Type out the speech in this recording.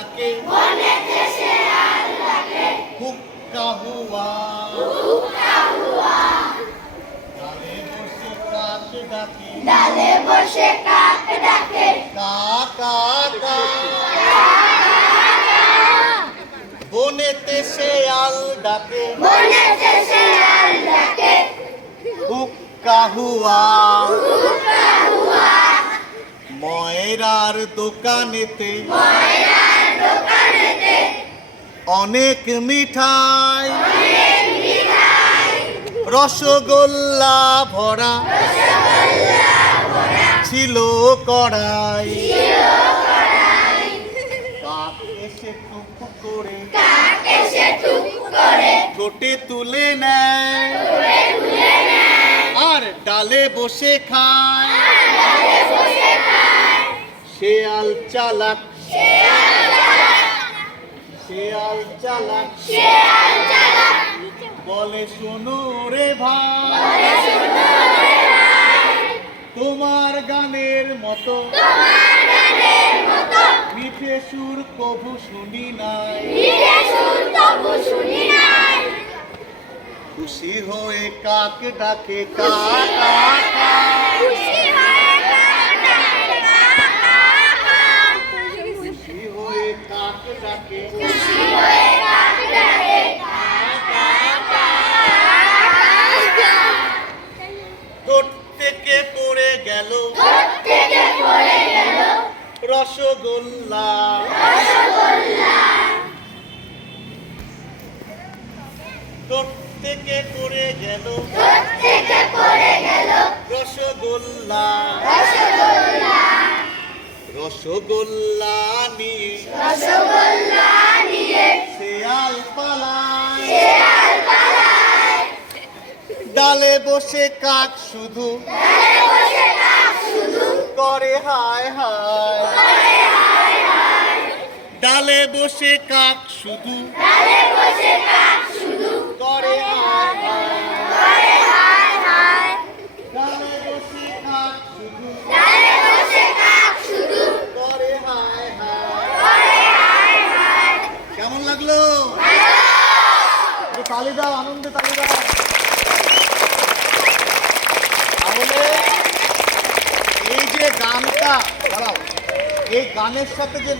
আল্লাহকে। বলেছে সে আল্লাহকে হুক্কা হুয়া। হুক্কা হুয়া ডালে বসে কাক ডাকে। ডালে বসে কাক। ডাকে কা কা কা বনেতে সে আল ডাকে। বনেতে সে আল ডাকে হুক্কা হুয়া। হুক্কা হুয়া ময়রার দোকানেতে। ময়রা অনেক মিঠাই। রসগোল্লা ভরা। ছিল কড়াই। ঠোঁটে তুলে নেয়। আর ডালে বসে খায়। শেয়াল চালাক শেয়াল চালাক শেয়াল চালাক বলে শোনো রে ভাই। তোমার গানের মতো। মিঠে সুর কভু শুনি নাই। সুর শুনি নাই। খুশি হয়ে কাক ডাকে কা কা কা খুশি হয়ে কাক ডাকে কাক কাক খুশি ডাকে খুশি হয়ে কাক ডাকে ঠোঁট থেকে পড়ে গেল। ঠোঁট থেকে পড়ে গেল রসগোল্লা। ঠোঁট থেকে পড়ে গেল। ঠোঁট থেকে পড়ে গেল। রসগোল্লা রসগোল্লা। রসগোল্লা নিয়ে রসগোল্লা নিয়ে শেয়াল পালায় শেয়াল পালায় ডালে বসে কাক শুধু। ডালে বসে কাক শুধু। করে হায় হায়। করে হায় হায়। ডালে বসে কাক শুধু। ডালে বসে কাক শুধু। তালি দাও আনন্দে তালি দাও তাহলে এই যে গানটা দাঁড়াও এই গানের সাথে যে